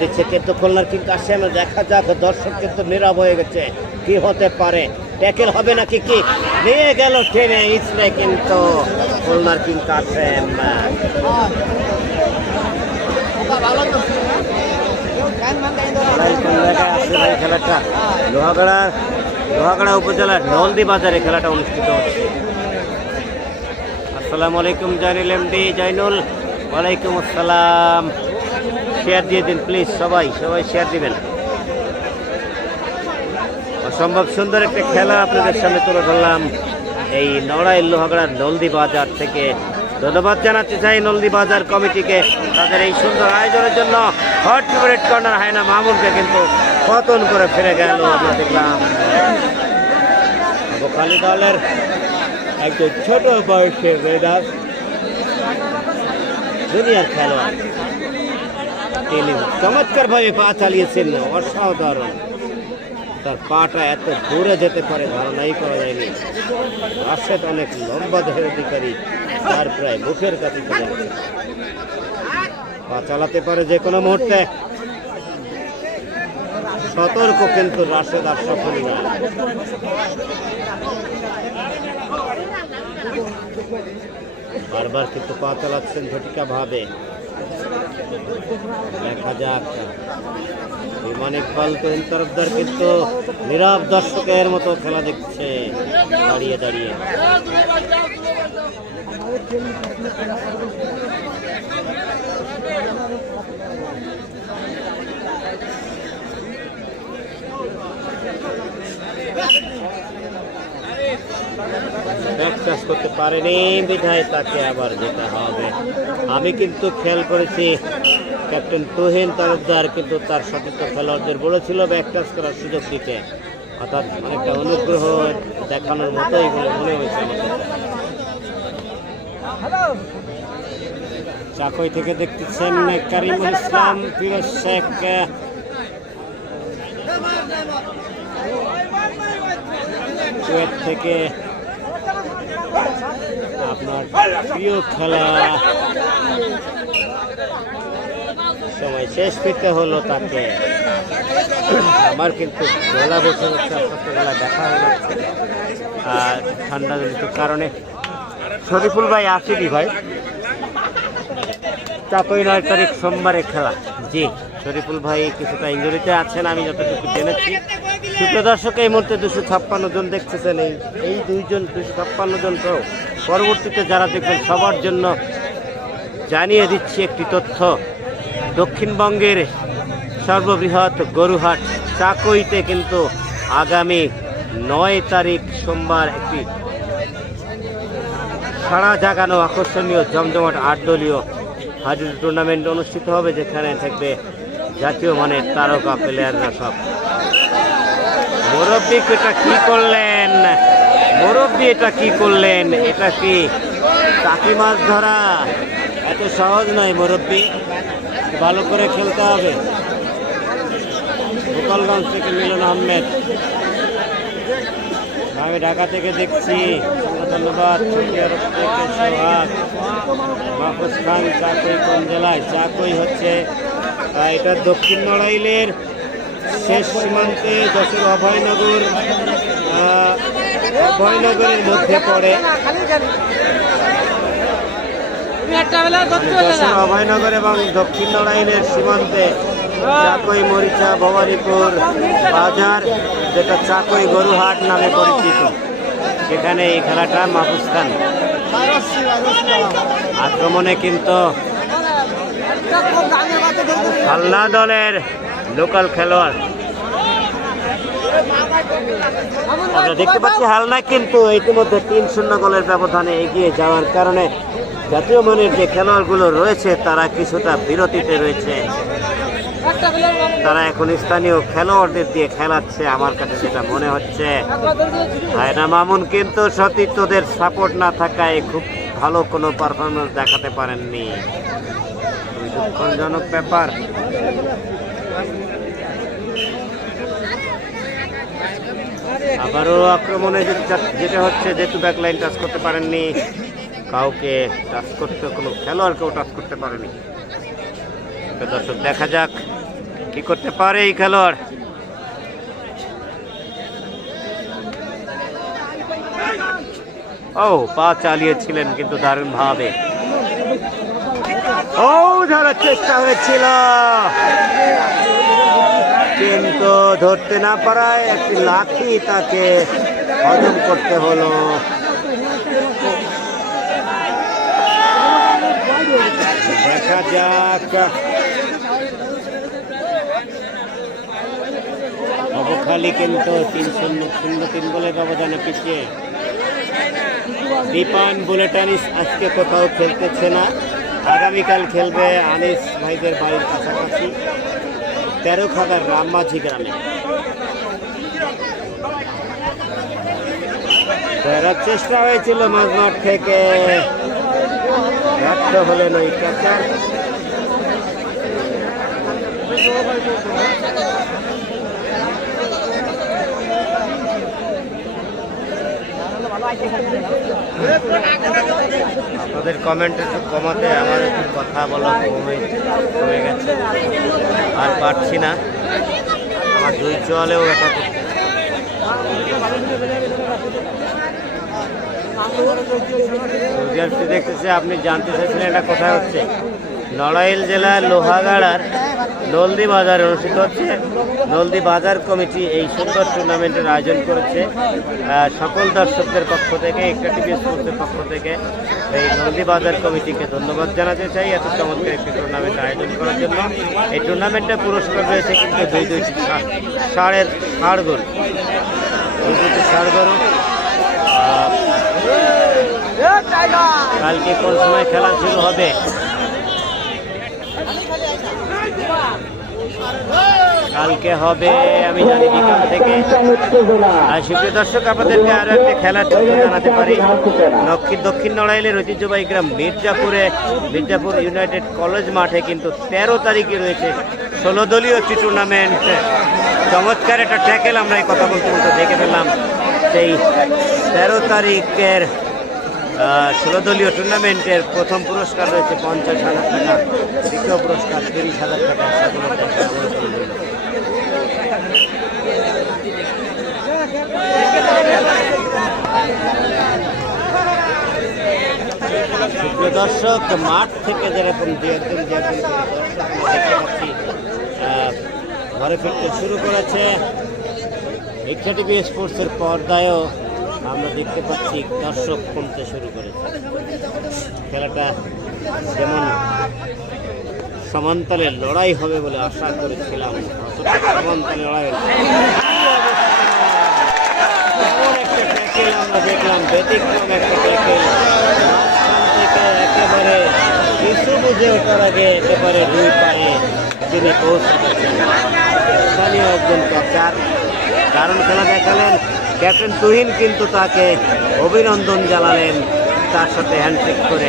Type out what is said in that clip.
দিচ্ছে, কিন্তু খুলনার কিন্তু আসে আমরা দেখা যাক দর্শক কিন্তু নীরব হয়ে গেছে। কি হতে পারে? ট্যাকেল হবে নাকি কি? নিয়ে গেল ট্রেনে ইসলে কিন্তু খুলনার কিন্তু আসে খেলাটা। লোহাগড়া লোহাগড়া উপজেলার নলদি বাজারে খেলাটা অনুষ্ঠিত হচ্ছে। আসসালামু আলাইকুম জাইনুল এমডি জাইনুল। ওয়ালাইকুম আসসালাম। শেয়ার দিয়ে দিন প্লিজ সবাই সবাই শেয়ার দিবেন। অসম্ভব সুন্দর একটা খেলা আপনাদের সামনে তুলে ধরলাম। এই নড়াই লোহাগড়ার নলদি বাজার থেকে। ধন্যবাদ জানাতে চাই নলদি বাজার কমিটিকে তাদের এই সুন্দর আয়োজনের জন্য। হট ফেভারিট কর্নার হায়না মামুনকে কিন্তু পতন করে ফিরে গেল, আমরা দেখলাম। খালি দলের একজন ছোট বয়সের রেডার দুনিয়ার খেলোয়াড়। তিনি চমৎকার ভাবে পা চালিয়েছেন অসাধারণ। তার পাটা এত দূরে যেতে পারে, ধারণাই করা যায়নি। রাশেদ অনেক লম্বা দেহের অধিকারী, তার প্রায় মুখের কাছে চলে পা চালাতে পারে যে কোনো মুহূর্তে। সতর্ক কিন্তু রাশেদ আর সফল না। বারবার কিন্তু পা চালাচ্ছেন ঝটিকা ভাবে। দেখা যাক বিমান ইকবাল তরফদার কিন্তু নীরব দর্শকের মতো খেলা দেখছে দাঁড়িয়ে দাঁড়িয়ে। চাষ করতে পারেনি, বিধায় তাকে আবার যেতে হবে। আমি কিন্তু খেয়াল করেছি, ক্যাপ্টেন তুহিন তরফদার কিন্তু তার সতীর্থ খেলোয়াড়দের বলেছিল ব্যাক টাচ করার সুযোগ দিতে। অর্থাৎ অনেকটা অনুগ্রহ দেখানোর মতোই বলে মনে হয়েছে চাকই থেকে দেখতেছেন কারিমুল ইসলাম, ফিরোজ শেখ। থেকে প্রিয় খেলা। সময় শেষ পেতে হলো তাকে। আমার কিন্তু গলা বসে আস্তে আস্তে গলা দেখা হয়ে যাচ্ছে। আর ঠান্ডা জনিত কারণে শরীফুল ভাই আসেনি ভাই। চাকই নয় তারিখ সোমবারে খেলা। জি, শরীফুল ভাই কিছুটা ইঞ্জুরিতে আছেন, আমি যতটুকু জেনেছি। সুপ্রিয় দর্শক, এই মুহূর্তে দুশো ছাপ্পান্ন জন দেখতেছেন। এই দুইজন দুশো ছাপ্পান্ন জন তো পরবর্তীতে যারা দেখবেন সবার জন্য জানিয়ে দিচ্ছি একটি তথ্য। দক্ষিণবঙ্গের সর্ববৃহৎ গরুহাট চাকইতে কিন্তু আগামী নয় তারিখ সোমবার একটি সারা জাগানো আকর্ষণীয় জমজমাট আটদলীয় হাজুর টুর্নামেন্ট অনুষ্ঠিত হবে, যেখানে থাকবে জাতীয় মানের তারকা প্লেয়াররা সব। মুরব্বী এটা কি করলেন? মুরব্বী, এটা কি করলেন? এটা কি টাকি মাছ ধরা? এত সহজ নয় মুরব্বী। ভালো করে খেলতে হবে। গোপালগঞ্জ থেকে মিলন আহমেদ। আমি ঢাকা থেকে দেখছি। ধন্যবাদ। সৌদি আরব থেকে সোহাগ। মাহফুজ খান চাকই কোন জেলায়? চাকই হচ্ছে? এটা দক্ষিণ নড়াইলের শেষ সীমান্তে যশোর অভয়নগর। আহ, অভয়নগরের মধ্যে পড়ে। অভয়নগর এবং দক্ষিণ নড়াইলের সীমান্তে চাকই মরিচা ভবানীপুর বাজার যেটা চাকই গরুহাট নামে পরিচিত। সেখানে এই খেলাটা মাহফুজ খান আক্রমণে কিন্তু হালনা দলের লোকাল খেলোয়াড় আমরা দেখতে পাচ্ছি হালনা কিন্তু ইতিমধ্যে তিন শূন্য গোলের ব্যবধানে এগিয়ে যাওয়ার কারণে জাতীয় মানের যে খেলোয়াড়গুলো রয়েছে, তারা কিছুটা বিরতিতে রয়েছে। তারা এখন স্থানীয় খেলোয়াড়দের দিয়ে খেলাচ্ছে, আমার কাছে যেটা মনে হচ্ছে। হায়না মামুন কিন্তু সতীর্থদের সাপোর্ট না থাকায় খুব ভালো কোনো পারফরমেন্স দেখাতে পারেননি। দুঃখজনক ব্যাপার। আবারও আক্রমণে যেটা হচ্ছে যেহেতু ব্যাক লাইন টাচ করতে পারেননি, কাউকে টাচ করতে কোনো খেলোয়াড়কেও টাচ করতে পারেনি। দর্শক, দেখা যাক কি করতে পারে এই খেলোয়াড়। ও, পা চালিয়েছিলেন কিন্তু দারুণ ভাবে ও, ধরার চেষ্টা হয়েছিল। কিন্তু ধরতে না পারায় একটি লাঠি তাকে হজম করতে হলো। দেখা যাক। অবখালি কিন্তু তিন শূন্য শূন্য তিন গোলের ব্যবধানে পিছিয়ে। দীপান বুলেটানিস আজকে কোথাও খেলতেছে না। আগামীকাল খেলবে আনিস ভাইদের বাড়ির কাছাকাছি। তেরো খাগার রামমাঝি গ্রামে। ফেরার চেষ্টা হয়েছিল মাঝমাঠ থেকে। ব্যর্থ হলেন ওই ক্যাচার আপনাদের কমেন্ট একটু কমাতে আমার একটু কথা বলা কমে কমে গেছে। আর পারছি না। আমার দুই চলেও এটা করতে দেখতেছে, আপনি জানতে চাইছিলেন এটা কোথায় হচ্ছে। নড়াইল জেলার লোহাগাড়ার নলদি বাজারে অনুষ্ঠিত হচ্ছে। নলদি বাজার কমিটি এই সুন্দর টুর্নামেন্টের আয়োজন করেছে। সকল দর্শকদের পক্ষ থেকে একটা টিভি স্পোর্টসের পক্ষ থেকে এই নলদি বাজার কমিটিকে ধন্যবাদ জানাতে চাই এত চমৎকার একটি টুর্নামেন্ট আয়োজন করার জন্য। এই টুর্নামেন্টের পুরস্কার রয়েছে কিন্তু দুই দুইটি ষাঁড়ের ষাড় গরু। দুই দুইটি ষাড় গরু। কালকে কোন সময় খেলা শুরু হবে? কালকে হবে, আমি জানি বিকাল থেকে। আর সুপ্রিয় দর্শক, আপনাদেরকে আরও একটা খেলার জানাতে পারি। দক্ষিণ দক্ষিণ নড়াইলের ঐতিহ্যবাহী গ্রাম মির্জাপুরে, মির্জাপুর ইউনাইটেড কলেজ মাঠে কিন্তু তেরো তারিখে রয়েছে ষোলো দলীয় একটি টুর্নামেন্ট চমৎকার একটা ট্যাকেল আমরা এই কথা বলতে বলতে দেখে ফেললাম। সেই তেরো তারিখের ষোলো দলীয় টুর্নামেন্টের প্রথম পুরস্কার রয়েছে পঞ্চাশ হাজার টাকা, দ্বিতীয় পুরস্কার তিরিশ হাজার টাকা। দর্শক, মাঠ থেকে যেরকম দু একজন দু একজন ঘরে ফিরতে শুরু করেছে টিভি স্পোর্টসের পর্দায়ও আমরা দেখতে পাচ্ছি দর্শক কমতে শুরু করেছে। খেলাটা যেমন সমান্তলে লড়াই হবে বলে আশা করেছিলাম। অতটা লড়াই আমরা দেখলাম, ব্যতিক্রম একটা ট্যাকেল একেবারে কিছু বুঝে ওঠার আগে একেবারে দুই পায়ে তিনি পৌঁছাতে স্থানীয় একজন ক্যাচার দারুণ খেলা দেখালেন। ক্যাপ্টেন তুহিন কিন্তু তাকে অভিনন্দন জানালেন, তার সাথে হ্যান্ডশেক করে।